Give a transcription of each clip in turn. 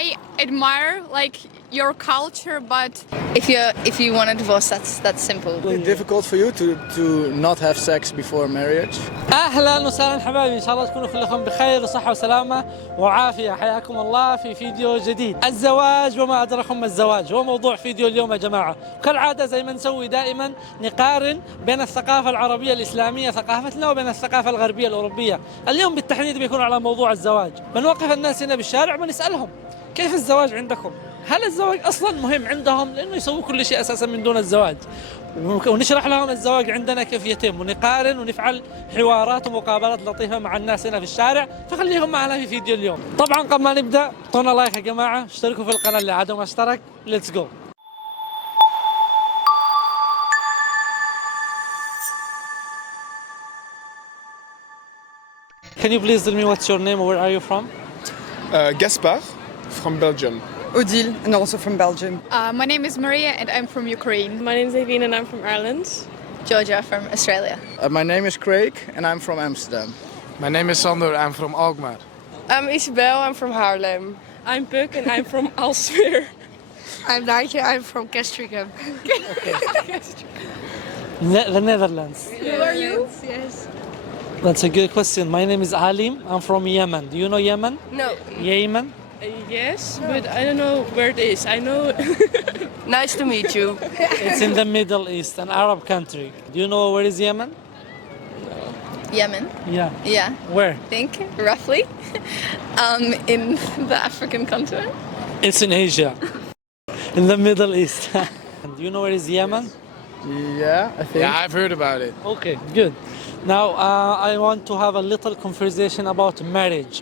I admire like your culture, but If you want a divorce, that's simple. It's difficult for you to not have sex before marriage. اهلا وسهلا حبايبي، ان شاء الله تكونوا كلكم بخير وصحه وسلامه وعافيه. حياكم الله في فيديو جديد. الزواج وما ادراكم ما الزواج هو موضوع فيديو اليوم يا جماعه. كالعاده زي ما نسوي دائما نقارن بين الثقافه العربيه الاسلاميه ثقافتنا وبين الثقافه الغربيه الاوروبيه. اليوم بالتحديد بيكون على موضوع الزواج. بنوقف الناس هنا بالشارع ونسالهم كيف الزواج عندكم؟ هل الزواج اصلا مهم عندهم؟ لانه يسووا كل شيء اساسا من دون الزواج. ونشرح لهم الزواج عندنا كيف يتم، ونقارن ونفعل حوارات ومقابلات لطيفه مع الناس هنا في الشارع. فخليهم معنا في فيديو اليوم. طبعا قبل ما نبدا اعطونا لايك يا جماعه، اشتركوا في القناه اللي عادوا ما اشترك. ليتس جو. Can you please tell me what's your name or where are you from? Gaspard from Belgium. Odile, and also from Belgium. my name is Maria and I'm from Ukraine. My name is Evine and I'm from Ireland. Georgia from Australia. My name is Craig and I'm from Amsterdam. My name is Sander, I'm from Alkmaar. I'm Isabel, I'm from Haarlem. I'm Puk and I'm from Alsmeer. I'm Nigel, I'm from Castricum. The Netherlands. Who are you? Yes. That's a good question. My name is Alim. I'm from Yemen. Do you know Yemen? No. Yemen? Yes, but I don't know where it is. I know. Nice to meet you. It's in the Middle East, an Arab country. Do you know where is Yemen? Yemen. Yeah. Yeah, Where? I think roughly. In the African continent. It's in Asia. In the Middle East. Do you know where is Yemen? Yeah, I think. Yeah, I've heard about it. Okay, good. Now I want to have a little conversation about marriage.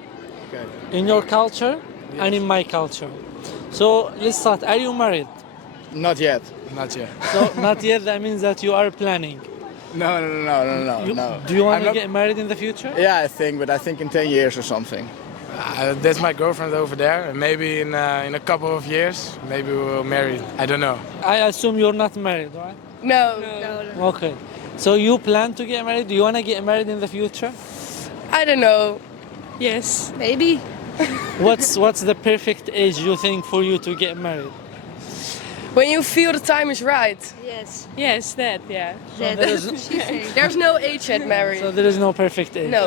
Okay. In your culture and in my culture. So let's start. Are you married? Not yet. Not yet. So not yet, that means that you are planning. No. No. Do you want I'm to not- get married in the future? Yeah, I think, but I think in 10 years or something. There's my girlfriend over there, and maybe in a couple of years, maybe we'll marry. I don't know. I assume you're not married, right? No. Okay. So you plan to get married? Do you want to get married in the future? I don't know. Yes. Maybe. What's the perfect age you think for you to get married? When you feel the time is right. Yes. Yes, that, yeah. There's no age at marriage. So there is no perfect age. No.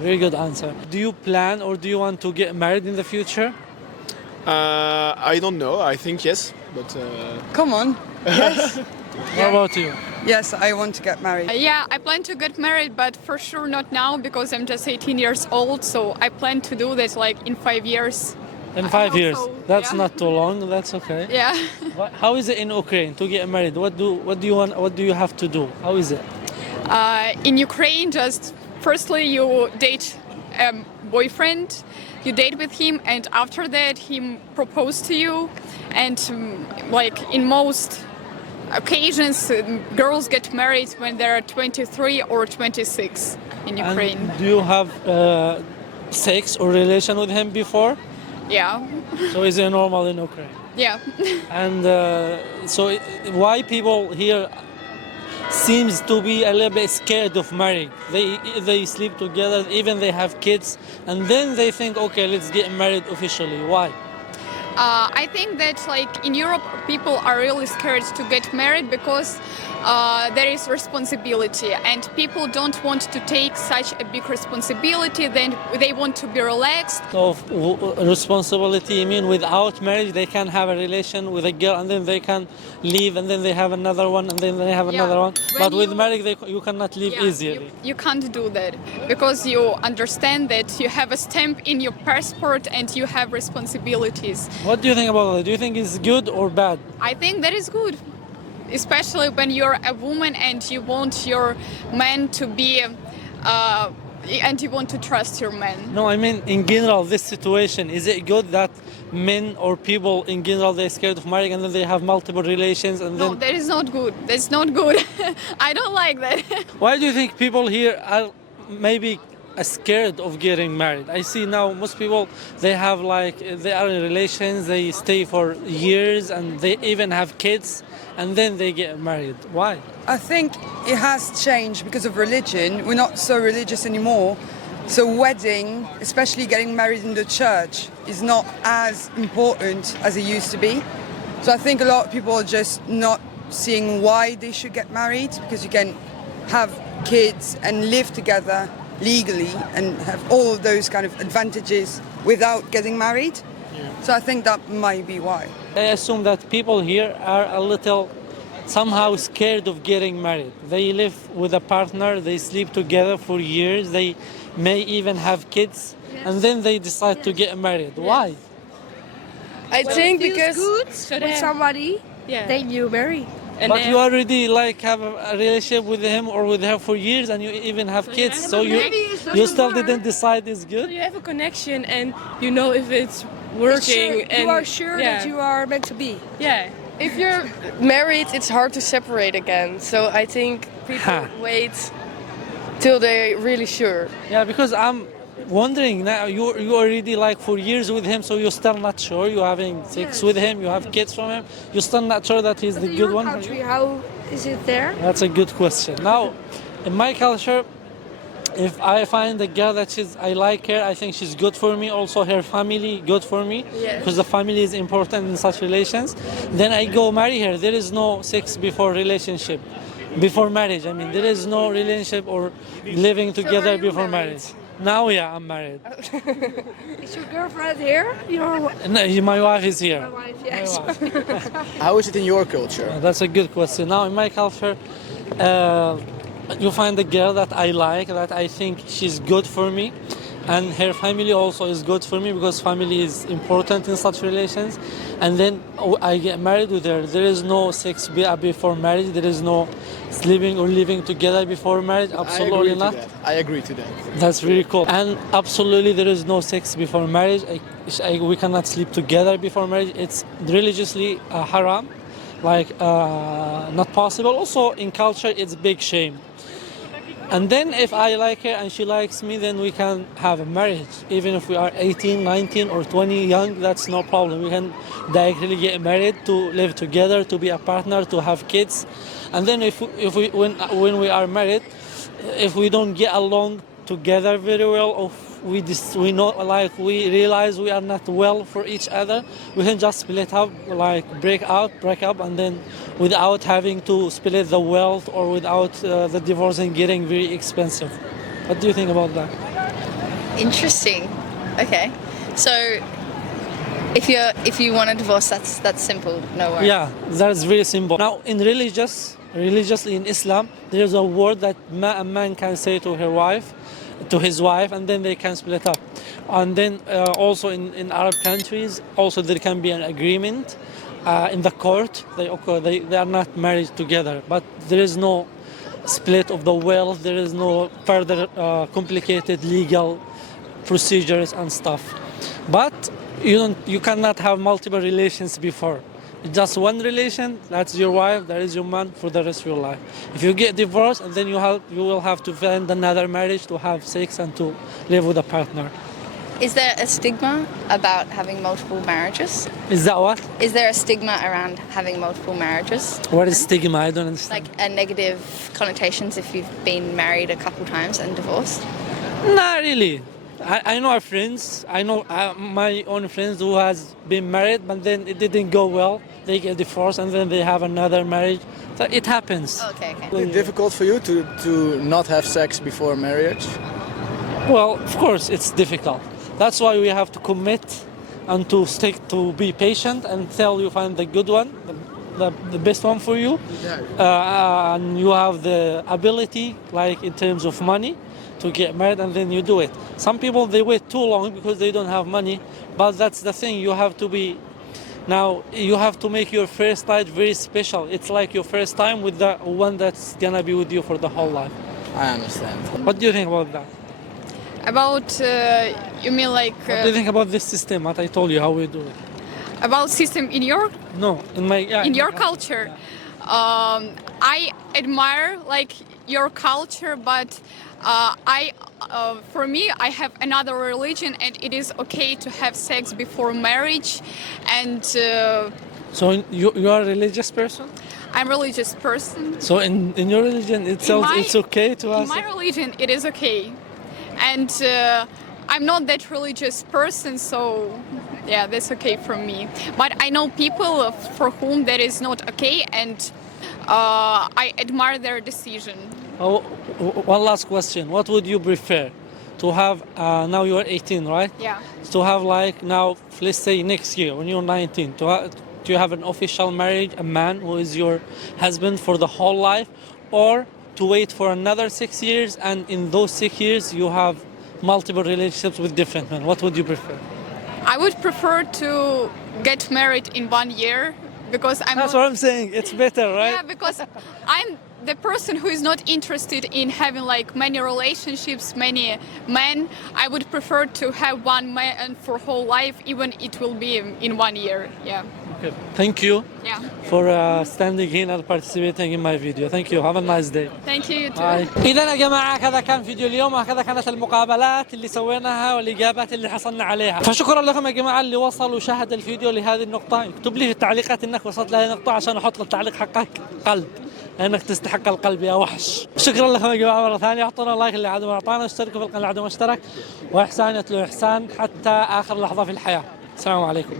Very good answer. Do you plan or do you want to get married in the future? I don't know. I think yes, but Come on. Yes. What about you? Yes, I want to get married. Yeah, I plan to get married, but for sure not now because I'm just 18 years old. So I plan to do that like in 5 years. In 5 years. Also, That's yeah. not too long. That's okay. Yeah. How is it in Ukraine to get married? What do you want? What do you have to do? How is it? In Ukraine, just firstly you date a boyfriend, you date with him, and after that he proposes to you. And like in most occasions, girls get married when they're 23 or 26 in Ukraine. And do you have sex or relation with him before? Yeah. So is it normal in Ukraine? Yeah. And why people here seems to be a little bit scared of marrying? They sleep together, even they have kids, and then they think, okay, let's get married officially. Why? I think that like in Europe, people are really scared to get married because there is responsibility, and people don't want to take such a big responsibility. Then they want to be relaxed. So responsibility, you mean without marriage they can have a relation with a girl and then they can leave and then they have another one and then they have Yeah. another one. When But with you- marriage you cannot leave Yeah, easily. you can't do that because you understand that you have a stamp in your passport and you have responsibilities. What do you think about that? Do you think it's good or bad? I think that is good, especially when you're a woman and you want your man to be, and you want to trust your man. No, I mean in general, this situation, is it good that men or people in general they're scared of marrying and then they have multiple relations and No, then that is not good. That's not good. I don't like that. why do you think people here are maybe scared of getting married? I see now most people they have like they are in relations, they stay for years and they even have kids and then they get married. Why? I think it has changed because of religion. We're not so religious anymore. So wedding, especially getting married in the church, is not as important as it used to be. So I think a lot of people are just not seeing why they should get married, because you can have kids and live together legally and have all of those kind of advantages without getting married. So I think that might be why. I assume that people here are a little somehow scared of getting married. They live with a partner, they sleep together for years, they may even have kids, and then they decide to get married. Why? I think Feels because good so with they- somebody, yeah. then you marry. And But they you have- already like have a relationship with him or with her for years, and you even have kids. have So a you connection. you still didn't decide it's good. you have a connection and you know if it's working. Sure, and you are sure yeah. that you are meant to be. Yeah. If you're married, it's hard to separate again. So I think people Ha. wait till they're really sure. Yeah, because I'm wondering now. You already like for years with him, so you're still not sure. You're having sex with him. You have kids from him. You're still not sure that he's But the in good your one for country, you. how is it there? That's a good question. Now, in my culture, if I find a girl that I like her, I think she's good for me. Also, her family good for me, because the family is important in such relations. Then I go marry her. There is no sex before relationship, before marriage. I mean, there is no relationship or living together you before married? marriage. Now, yeah, I'm married. Is your girlfriend here? Your No, my wife is here. wife, yes. How is it in your culture? That's a good question. Now, in my culture, you find a girl that I like, that I think she's good for me, and her family also is good for me, because family is important in such relations. And then I get married with her. There is no sex before marriage. There is no sleeping or living together before marriage. Absolutely not. I agree to that. That's really cool. And absolutely, there is no sex before marriage. We cannot sleep together before marriage. It's religiously haram, like not possible. Also, in culture, it's big shame. And then if I like her and she likes me, then we can have a marriage. Even if we are 18, 19 or 20 young, that's no problem. We can directly get married, to live together, to be a partner, to have kids. And then when we are married, if we don't get along together very well, or we realize we are not well for each other, we can just split up, like break up, and then without having to split the wealth, or without the divorce and getting very expensive. What do you think about that? Interesting. Okay. So if you want a divorce, that's simple. No worries. Yeah, that's very simple. Now, religiously in Islam, there is a word that a man can say to his wife, and then they can split up. And then also in Arab countries, also there can be an agreement in the court. They are not married together, but there is no split of the wealth. There is no further complicated legal procedures and stuff. But you cannot have multiple relations before. Just one relation, that's your wife, that is your man for the rest of your life. If you get divorced, and then you will have to find another marriage to have sex and to live with a partner. Is there a stigma about having multiple marriages? Is that what? Is there a stigma around having multiple marriages? What is stigma? I don't understand. Like a negative connotations if you've been married a couple times and divorced? Not really. I know our friends. I know my own friends who has been married, but then it didn't go well. They get divorced, and then they have another marriage. So it happens. Oh, okay. Is it difficult for you to not have sex before marriage? Well, of course, it's difficult. That's why we have to commit and to be patient until you find the good one, the best one for you. And you have the ability, like in terms of money, to get married, and then you do it. Some people, they wait too long because they don't have money, but that's the thing. You have to make your first night very special. It's like your first time with the one that's gonna be with you for the whole life. I understand. What do you think about that? About you mean like What do you think about this system? What I told you, how we do it? about system in your In your culture? I admire like your culture, but for me, I have another religion, and it is okay to have sex before marriage. And So you are a religious person? I'm a religious person. So in your religion itself, it's okay to In ask? my religion, it is okay. and I'm not that religious person, so yeah, that's okay for me. But I know people for whom that is not okay, and I admire their decision. Oh, one last question. What would you prefer? To have, now you are 18, right? Yeah. To have like now, let's say next year when you're 19, do you have an official marriage, a man who is your husband for the whole life, or to wait for another 6 years and in those 6 years you have multiple relationships with different men? What would you prefer? I would prefer to get married in 1 year because I'm. That's what I'm saying. It's better, right? Yeah, because I'm the person who is not interested in having like many relationships, many men. I would prefer to have one man for whole life, even it will be in 1 year. Yeah. Okay. Thank you Yeah. for standing in and participating in my video. Thank you. Have a nice day. Thank you. You too. إذا يا جماعة هذا كان فيديو اليوم، وهكذا كانت المقابلات اللي سويناها والإجابات اللي حصلنا عليها. فشكرا لكم يا جماعة اللي وصلوا وشاهد الفيديو لهذه النقطة. اكتب لي في التعليقات إنك وصلت لهذه النقطة عشان أحط التعليق حقك قلب، لأنك تستحق القلب يا وحش. شكرا لكم يا جماعة مرة ثانية. أعطونا لايك اللي عدو ما أعطانا، واشتركوا في القناة اللي عدو ما اشترك، وإحسان يتلو إحسان حتى آخر لحظة في الحياة. السلام عليكم.